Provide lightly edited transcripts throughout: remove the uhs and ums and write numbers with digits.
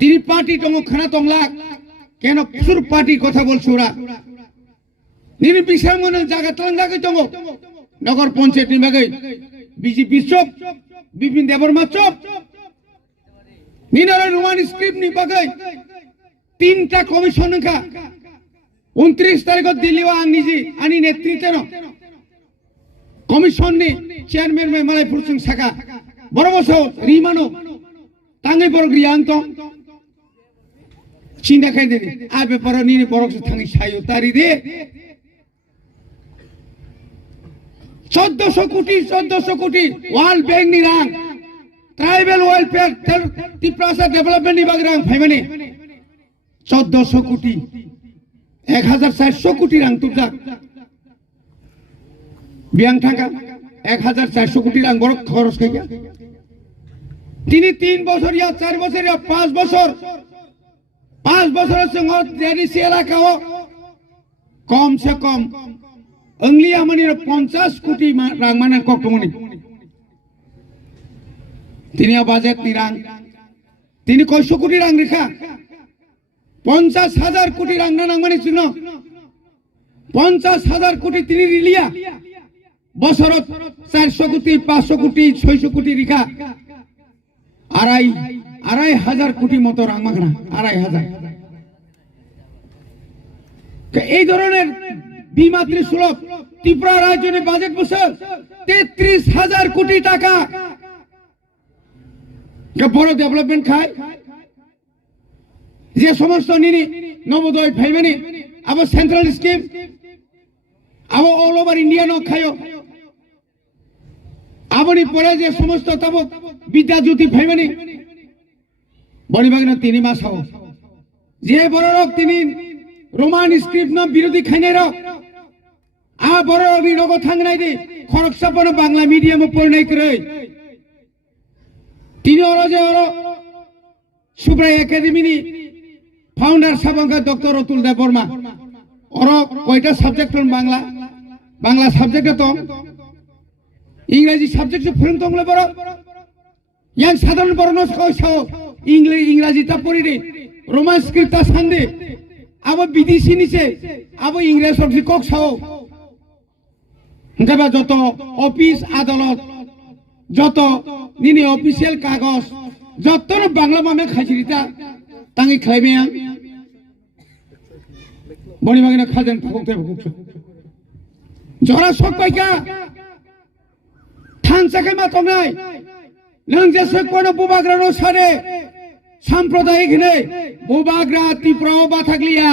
তিনি পার্টি টঙ্গ খানা টংলাক কেন সুর পার্টি কথা বলছো ওরা নিনি বিশাল মনে জায়গা তলাঙ্গাকে টঙ্গ নগর পঞ্চায়েত নিবাগে বিজেপি চপ বিপিন দেববর্মা চপ নিনারা রোমান স্ক্রিপ্ট নিবাগে তিনটা কমিশন খা 29 তারিখ দিল্লি আনি নেতৃত্বে কমিশন নি চেয়ারম্যান মালাই ফুরসুং সাকা বড় বস রিমানো তাঙ্গै বড় গ্রিয়ান্ত চিন্তা খাই দে আবে বড় নিনি বড় থাঙ্গি সায়ো তারি দে 1400 কোটি ওয়ার্ল্ড ব্যাংক নি রাং ট্রাইবাল ওয়েলফেয়ার ত্রিপুরা ডেভেলপমেন্ট নি বাগ রাং ফাইমানি 1400 কোটি 1400 কোটি রাং তুজাক বিয়াং থাকা 1400 কোটি রাং বড় খরচ খাইয়া তিনি 3 বছর ইয়া 4 বছর ইয়া 5 বছর সঙ্গ জেডিসি এলাকাও কম সে কম অংলি আমাদের 50 কোটি রাং মানে কক্টমনি তিনি বাজেট নিরাং তিনি কয়শো কোটি রাং রেখা 50,000 কোটি রাং না মানে শুনো 50,000 কোটি তিনি রিলিয়া বছরত 400 কোটি 500 কোটি 600 কোটি রেখা আড়াই হাজার কোটি মতো রাং মাগনা 2,500 এই ধরনের বিমাত্রী সুলভ ত্রিপুরা রাজ্যের বাজেট বছর 33,000 কোটি টাকা বড় ডেভেলপমেন্ট খায় যে সমস্ত নিনি নবোদয় ফাইমানি আবার সেন্ট্রাল স্কিম আবার অল ওভার ইন্ডিয়া ন খায় আবনি পরে যে সমস্ত তব বিদ্যা জ্যোতি ফাইমানি বড়িবাগনা 3 মাস হও যে বড় রক তিনি রোমান স্ক্রিপ্ট ন বিরোধী খাইনে রক বড় নগ থাংনাই দে খরকসাপন বাংলা মিডিয়াম পড়নাই করে তিনি যে সুব্রাই একাডেমি ফাউন্ডার সাবঙ্গা ডক্টর অতুল দেববর্মা কয়টা সাবজেক্ট বাংলা সাবজেক্ট তো ইংরেজি সাবজেক্ট ফোরন বড় ইয়াং সাধারণ বড় ইংরেজিটা পড়ি রে রোমান স্ক্রিপ্টটা সান্দে আবার বিদেশি নিচে আবার ইংরেজ সবজি কক সাও যত অফিস আদালত যত নিনি অফিসিয়াল কাগজ যত বাংলা মানে খাইছিরিতা তাঙ্গি খাইবে বনিবাগিনা খাজেন থাকুকতে জরা সক পাইকা থান সাকাই মাতম নাই নং যে সকনো বুবাগ্রানো সারে সাম্প্রদায়িক নে বুবাগ্রা ত্রিপুরা বাথাগলিয়া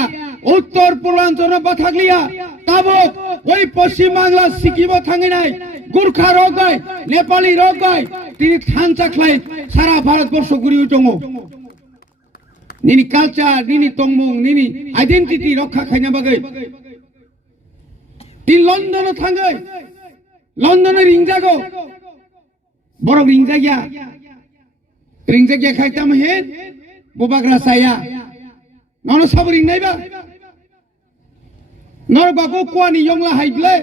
উত্তর পূর্বাঞ্চল বাথাগলিয়া তাবত ওই পশ্চিম বাংলা সিকিম থাঙ্গি নাই গুর্খা রোগ গায় নেপালি রোগ গায় তিনি থান চাকলাই সারা ভারতবর্ষ ঘুরি উঠঙ্গ নিনি কালচার নিনি তংমুং নিনি আইডেন্টিটি রক্ষা খাইনা বাগে তিনি লন্ডন থাঙ্গে লন্ডনে রিংজাগো বড় রিংজাগিয়া খাইতাম হে বুবাগ্রা সায়া নন সব রিং নাইবা নর বাবু কোয়ানি ইয়ংলা হাইবলে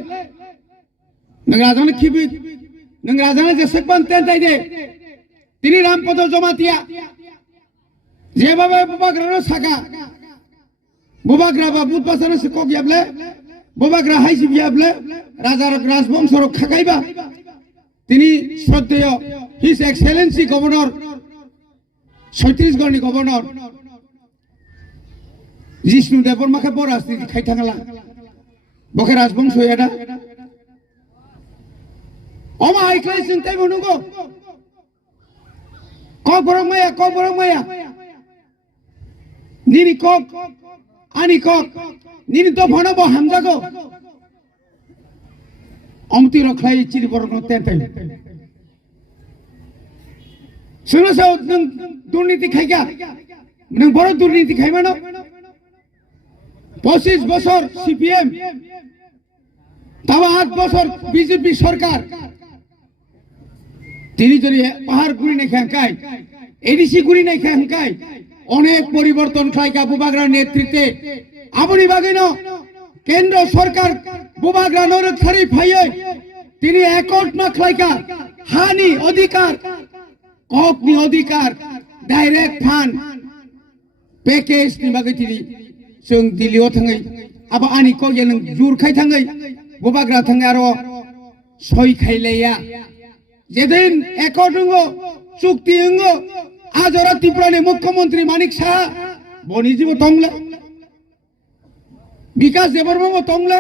नों राजाने खिबि नों राजाने जेसेबां तेन दे তিনি রামপদ জমাতিয়া যেভাবে বুবাগ্রানো সাকা বুবাগ্রা বা বুধবাসানো সে কক ইয়াবলে বুবাগ্রা হাইসি বিয়াবলে রাজার রাজবংশ রক্ষা খাইবা তিনি শ্রদ্ধেয় হিজ এক্সেলেন্সি গভর্নর ছত্তিশগড়নি গভর্নর জিষ্ণু দেববর্মাকে বড় আসতে খাই থাকলা বকে রাজবংশ এটা অমা হাইক্লাই চিন্তাই মনুগো কক বরং মায়া নিনি কক আনি কক নিনি তো ভনব হামজাগো অমতি রক্ষাই চিরি বরং তেতাই শুনছাও নং দুর্নীতি খাইগা নং বড় দুর্নীতি খাইবানো 25 বছর সিপিএম তাও 8 বছর বিজেপি সরকার তিনি যদি পাহাড় গুড়ি নাই খাই এডিসি গুড়ি নাই খাই অনেক পরিবর্তন খাইকা বুবাগ্রার নেতৃত্বে আপনি বাগিন কেন্দ্র সরকার বুবাগ্রা নরখারি ফাইয়ে তিনি একট না খাইকা হানি অধিকার ককনি অধিকার ডাইরেক্ট ফান্ড पेकेज नि बागै तिनि जों दिल्लीयाव थाङै आबा आनि को गेलं जुरखाय थाङै बुबाग्रा थाङै आरो सय खायलाया जेदिन एकर्डिंग चुक्ति हंगो आजरा त्रिपुरानि मुख्यमंत्री मानिक शाह बनिजीबो तंगले विकास देबबर्माबो तंगले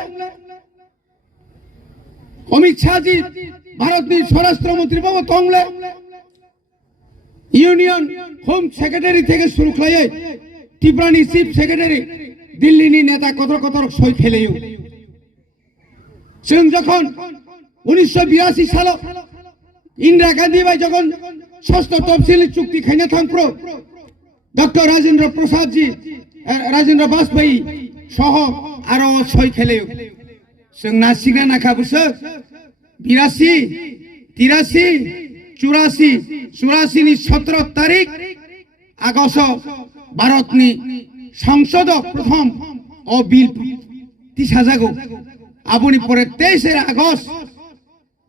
अमित शाह जी भारतनि स्वराष्ट्र मंत्री बाबो तंगले यूनियन होम सेक्रेटारी থেকে শুরু খায় त्रिपुरानि चीफ सेक्रेटारी दिल्लीनि नेता कतर कतर सय खेलेयो जों যখন 1982 সালে इंदिरा गांधी बाय जगन षष्ठ तफसिल चुक्ति खायना थांप्रो डॉक्टर राजेंद्र प्रसाद जी राजेंद्र बाजपेयी सह आरो सय खेलेयो जों नासिना नाखाबोसो 82 83 84 84 नि 17 तारिख आगस्ट भारतनि संसद प्रथम ओ बिल तीसा जागो आबुनि परे 23 আগস্ট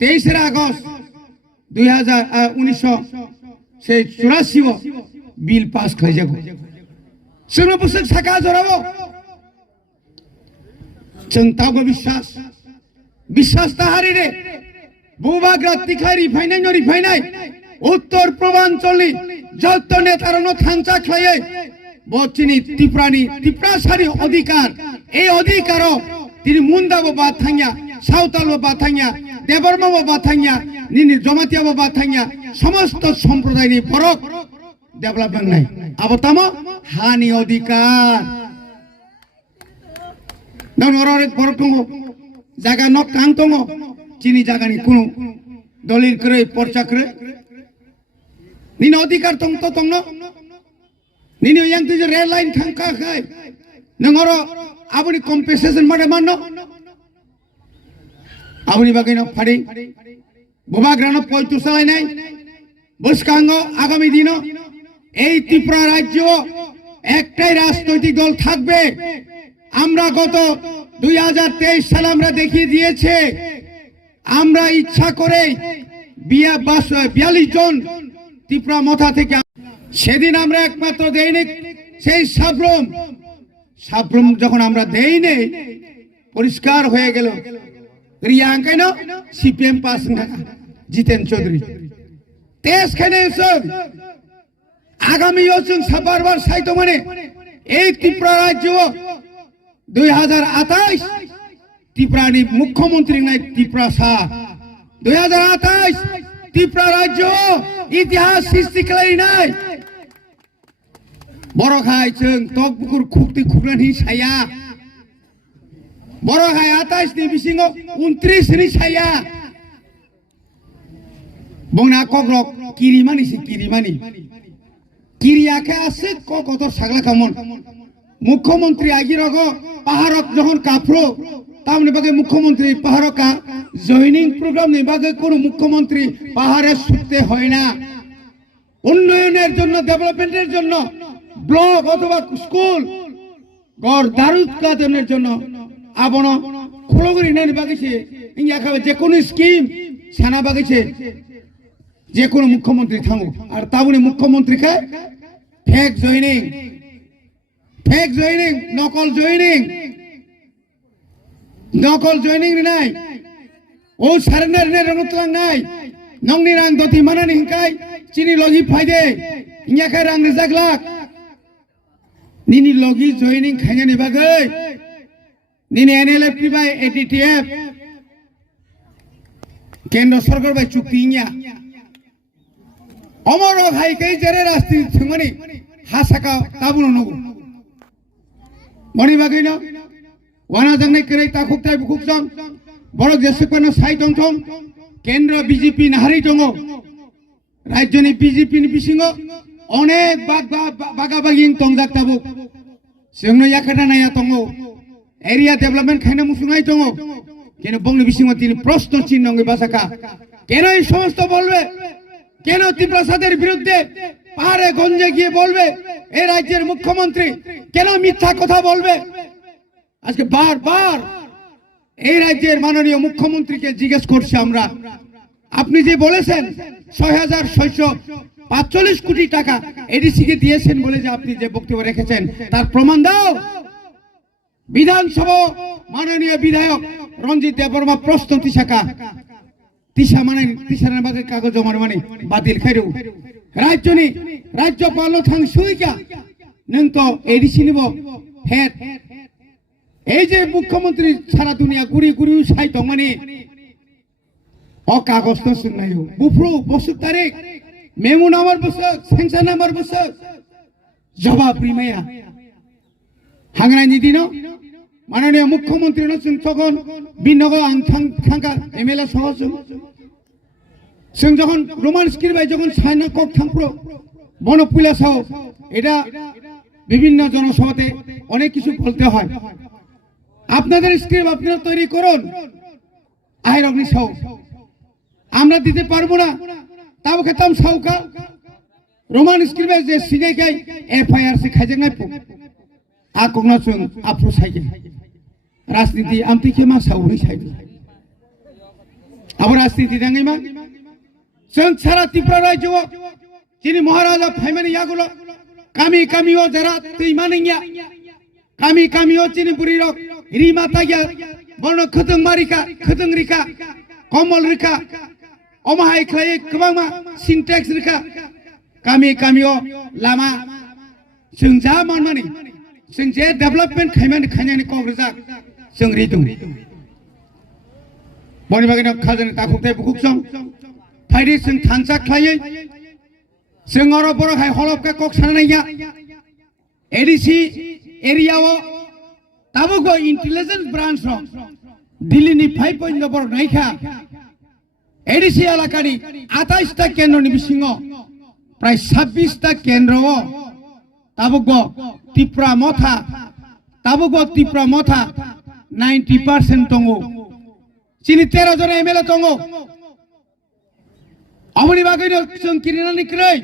2084 बिल पास खाई जागो जोंनो बोसोर साका जराबो जों ताबो विश्वास ताहारि रे बुबाग्रा तिखारि रिफाइनाय उत्तर पूर्वांचलनि जत नेतारनो थांचा खायै बचिनि त्रिपुरासारि अधिकार ए अधिकार তিনি মুন্দাবো বাথাঙ্গা সাঁওতালবো বাথাঙ্গা দেববর্মাবো বাথাঙ্গা নিনি জমাতিয়াবো বাথাঙ্গা সমস্ত সম্প্রদায়নি ফরক ডেভেলপমেন্ট নাই আবতাম হানি অধিকার নররে ফরক দङ জায়গা ন কাং দङ চিনি জায়গানি কোন দলিল করে পর্চা করে নিনি অধিকার দङ তো দङ নিনি yang তুই রেল লাইন খাঙ্কা খাই নঙর आबुनि कम्पेसेशन माने मानो आबुनि बागैनो फारि बुबाग्रानो पयतु सालायनाय बसकांगो आगामी दिनो এই ত্রিপুরা রাজ্য একটাই রাজনৈতিক দল থাকবে আমরা গত 2023 সালে আমরা দেখিয়ে দিয়েছে আমরা ইচ্ছা করে 42 জন ত্রিপুরা মথা থেকে সেদিন আমরা একমাত্র দেইনি সেই সাবরুম যখন আমরা দেই নেই পরিষ্কার হয়ে গেল রিয়াঙ্কাই না সিপিএম পাস না জিতেন চৌধুরী তেজ খেনে আগামী যোং সাবারবার সাইতো মানে এই ত্রিপুরা রাজ্য 2028 ত্রিপুরানি মুখ্যমন্ত্রী নাই ত্রিপুরা শাহ 2028 ত্রিপুরা রাজ্য ইতিহাস সৃষ্টি করে নাই बरखाय जों तकबुकुर खुक्ति खुक्लानि साया बरखाय 28 नि बिसिङाव 29 नि साया बंना कग्रक किरिमानि किरियाखे आसे कतर सागला कामन मुख्यमंत्री आगिरग पाहारक जखन काफ्रो तामनि बागे मुख्यमंत्री पाहारका जयनिंग प्रोग्राम नि बागे कोन मुख्यमंत्री पाहारे सुते হয় না উন্নয়নের জন্য ডেভেলপমেন্টের জন্য ব্লক অথবা স্কুল গড় দারুদ কাজনের জন্য আবন খোলগরি নানি বাগিছে ইয়া খাবে যে কোন স্কিম সানা বাগিছে যে কোন মুখ্যমন্ত্রী থামো আর তাবুনি মুখ্যমন্ত্রী কে ফেক জয়নিং নকল জয়নিং নাই ও সারেন্ডার নে রংতলাং নাই নংনি রাং দতি মানানি হিংকাই চিনি লগি ফাইদে ইয়া খায় রাং রিজাগলাক निनी लगी जॉइनिंग खायनानि बागै निनी एनएलएफ बाय एटीटीएफ केंद्र सरकार बाय चुक्ति इया अमर भाई कै जेरे रास्ति थंगनि हासाका ताबुनो नगु मनि बागैनो वाना जंगनाय करे ताखुकताय बुखुकजों बरक जेसेकनो साइ दंथं केंद्र बीजेपी नाहारि दङ राज्यनि बीजेपी नि बिसिङाव अनेक बागाबागिं तंजाक ताबुक जोंनो याखाना नाया दङो एरिया डेभेलपमेंट खायना मुसुङाय दङ केन बंनि बिसिङाव তিনি প্রশ্ন চিহ্ন নঙ্গে বাসাকা কেন এই সমস্ত বলবে কেন ত্রিপ্রাসাদের বিরুদ্ধে পাহাড়ে গঞ্জে গিয়ে বলবে এই রাজ্যের মুখ্যমন্ত্রী কেন মিথ্যা কথা বলবে আজকে বারবার এই রাজ্যের মাননীয় মুখ্যমন্ত্রীকে জিজ্ঞেস করছি আমরা আপনি যে বলেছেন ৬,৬০০ 45 কোটি টাকা এডিসি কে দিয়েছেন বলে যে আপনি যে বক্তব্য রেখেছেন তার প্রমাণ দাও। বিধানসভা মাননীয় বিধায়ক রঞ্জিত দেববর্মা প্রশ্ন তিসাকা তিসা মানে তিসার বাগে কাগজ জমা মানে বাতিল খাইরু রাজ্যনি রাজ্যপাল থাংসুইকা নং তো এডিসি নিব হেড এই যে মুখ্যমন্ত্রী সারা দুনিয়া গুড়ি গুড়ি সাইত মানে অ কাগজ তো শুনাই বুফরু বসুক তারিখ মেমু নাম্বার বসুক সেংশন নাম্বার বসুক জবাব রিমায়া হাংরাই দিন মাননীয় মুখ্যমন্ত্রী তখন বিনগর আং থাঙ্কা এমএলএ সহ যখন রোমান স্ক্রিপ্ট ভাই যখন সাইনা কক থামপ্রো বনপুলা সহ এটা বিভিন্ন জনসভাতে অনেক কিছু বলতে হয়। আপনাদের স্ক্রিপ্ট আপনারা তৈরি করুন আইর অগ্নি সহ আমরা দিতে পারবো না তাও খেতাম সাউকা রোমান স্ক্রিপ্টে যে সিগাই গাই এফআইআর সে খাইজে নাই आ कोगना जों आप्रो साइके राजनीति आमति के मा साउरि साइके अब राजनीति दाङै मा जों सारा त्रिपुरा राज्यो जिनि महाराजा फाइमानि यागुलो कामी कामिओ जरा दैमानिया कामी कामिओ जिनि बुरि रक रिमा ताया बन खतंग मारिका खतंग रिका कमल रिका अमाहाय खलाय गोबांमा सिनटेक्स रिका कामी कामिओ लामा जों जा मानमानि जों जे डेभलपमेन्ट खायमानि क'क्राझार जों रिदुं बनि बागैनो खाजोन दाखुकथाय बुकुकसं फाइदि जों थानसा खायै जों अर बरहाय हलपके कक सानाया एडिसि एरियाव ताबुगो इंटेलिजेंस ब्रांच रो दिल्लीनि 5 पॉइंट बर नायखा एडिसि एलाकानि 28 टा केन्द्रनि बिसिङाव प्राय 26 टा केन्द्रआव ताबुगो त्रिपुरा मथा ताबुगो त्रिपुरा मथा 90% दङो चिनि 13 जन एमएलए दङो अमनि बागैनो जों किरिनानि क्रै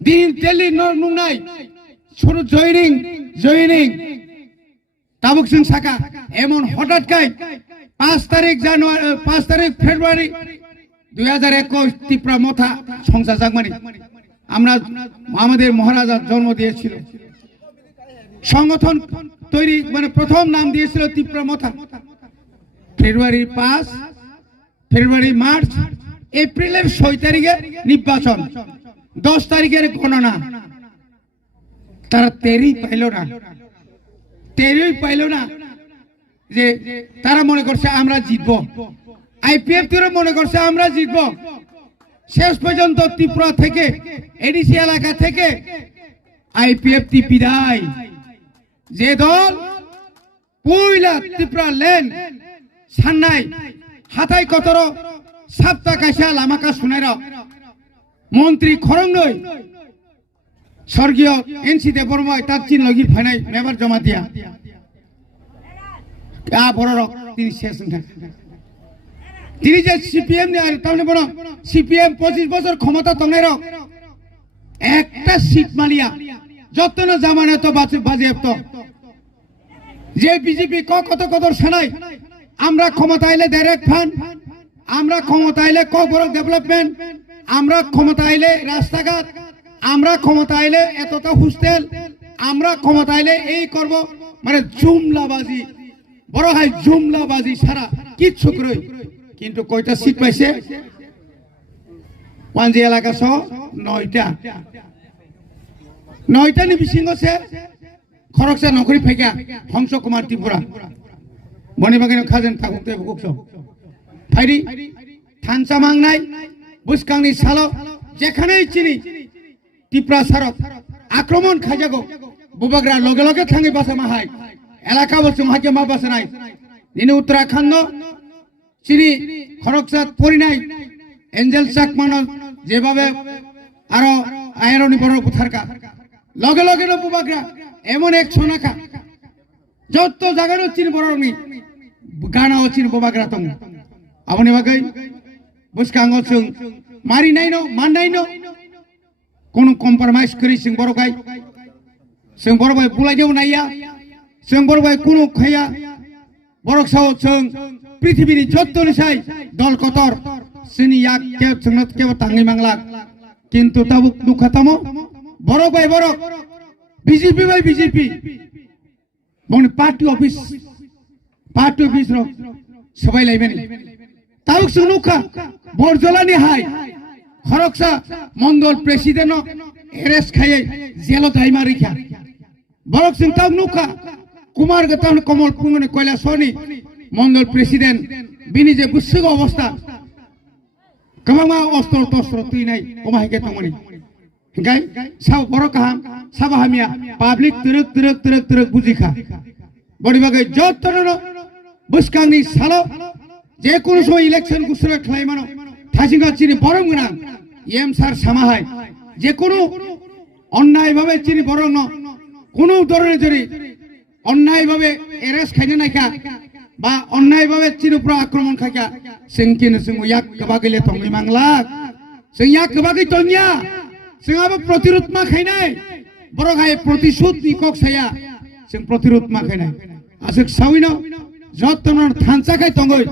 दिन दिल्ली नुंनाय सुरु जयनिं ताबुक जों साका एमन हठाৎ गाय 5 तारिख फेब्रुआरी 2021 त्रिपुरा मथा संसार जागमानि আমরা আমাদের মহারাজা জন্ম দিয়েছিল সংগঠন তৈরি মানে প্রথম নাম দিয়েছিল ত্রিপুরা মথা ফেব্রুয়ারি 5 ফেব্রুয়ারি মার্চ এপ্রিলের 6 তারিখে নির্বাচন 10 তারিখের গণনা তারা তেরই পাইল না যে তারা মনে করছে আমরা জিতবো আইপিএফ টিরও মনে করছে আমরা জিতবো শেষ পর্যন্ত ত্রিপুরা থেকে এডিসি এলাকা থেকে আইপিএফ টি বিদায় যে দল পয়লা ত্রিপুরা ল্যান্ড সান্নাই হাতাই কতর সাতটা কাইসা লামাকা শুনাইরা মন্ত্রী খরং নই স্বর্গীয় এনসি দেববর্মা তার চিন লগির ফাইনাই মেবার জমা দিয়া বড় তিনি শেষ তিনি যে সিপিএম তাহলে বড় সিপিএম 25 বছর ক্ষমতা তংনের একটা সিট মালিয়া যত না জামানে তো বাজেয়াপ্ত যে বিজেপি কত সানাই আমরা ক্ষমতা আইলে ডাইরেক্ট ফান্ড আমরা ক্ষমতা আইলে বড় ডেভেলপমেন্ট আমরা ক্ষমতা আইলে রাস্তাঘাট আমরা ক্ষমতা আইলে এতটা হোস্টেল আমরা ক্ষমতা আইলে এই করব মানে জুমলাবাজি বড় হয় জুমলাবাজি সারা কিচ্ছু কই কিন্তু কয়টা সিট পাইছে পাঞ্জি এলাকা সহ 9টা নি বিসিংছে খরকসা নকরি ফাইকা হংস কুমার ত্রিপুরা বনিবাগিনো খাজেন থাকুকতে বুকুকস ফাইরি থানসা মাংনাই বুসকাংনি সালো যেখানেই চিনি ত্রিপুরা সারক আক্রমণ খাইজাগো বুবাগ্রা লগে লগে থাঙ্গি বাসা মাহাই এলাকা বলছে মাকে মা বাসা নাই দিনে উত্তরাখণ্ড চিনি খরকসাত পরিনাই এঞ্জেল চাক মানো যেভাবে আরো আয়রনি বড় পুথারকা লগে লগে বুবাগ্রা এমন এক সোনাকা যত জায়গারও চিনি বড়নি গানা চিনি বুবাগ্রা তং আপনি বাগাই বুসকাঙ্গ जों মারি নাইনো মান নাইনো কোন কম্প্রোমাইজ করি जों বড় গাই जों বড় ভাই বুলাইদেও নাইয়া जों বড় ভাই কোন খাইয়া বড় সাও जों পৃথিবীর যত নিসাই দল কতর সিনি এক কে जोंनो के तांगै मांगला কিন্তু তাবুক দুঃখাতামো বড় ভাই বড় বিজেপি ভাই বিজেপি বনে পার্টি অফিস র সবাই লাইবেন তাবুক সুনুখা বরজলানি হাই খরকসা মন্ডল প্রেসিডেন্ট এরেস্ট খাইয়ে জেলত হাইমা রেখা বরক সিং তাবুক নুখা কুমার গতান কমল পুঙ্গনে কয়লা সনি মন্ডল প্রেসিডেন্ট বিনি যে বুসুগ অবস্থা কমামা অস্ত্র তস্ত্র তুই নাই ওমাহিকে তমনি গাই সাব বড় কাহাম সাব হামিয়া পাবলিক তুরক তুরক তুরক তুরক বুঝিখা বড়ি বাগে যতন বুসকাংনি সালো যে কোন সময় ইলেকশন গুসলে খাইমানো থাসিঙ্গা চিনি বড় গুনা এম স্যার সামাহাই যে কোন অন্যায় ভাবে চিনি বড় ন কোন ধরনের যদি অন্যায় ভাবে এরেস্ট খাইনে নাইকা বা অন্যায় ভাবে চিনি উপর আক্রমণ খাইকা সিংকিনে সিং ইয়াক কবাগিলে তঙ্গি মাংলা সিং ইয়াক কবাগি তঙ্গিয়া সিং আবে প্রতিরোধ মা খাইনাই বড় খাই প্রতিশোধ নিকক ছায়া সিং প্রতিরোধ মা খাইনাই আসিক সাউইনো যতন থানসা খাই তঙ্গই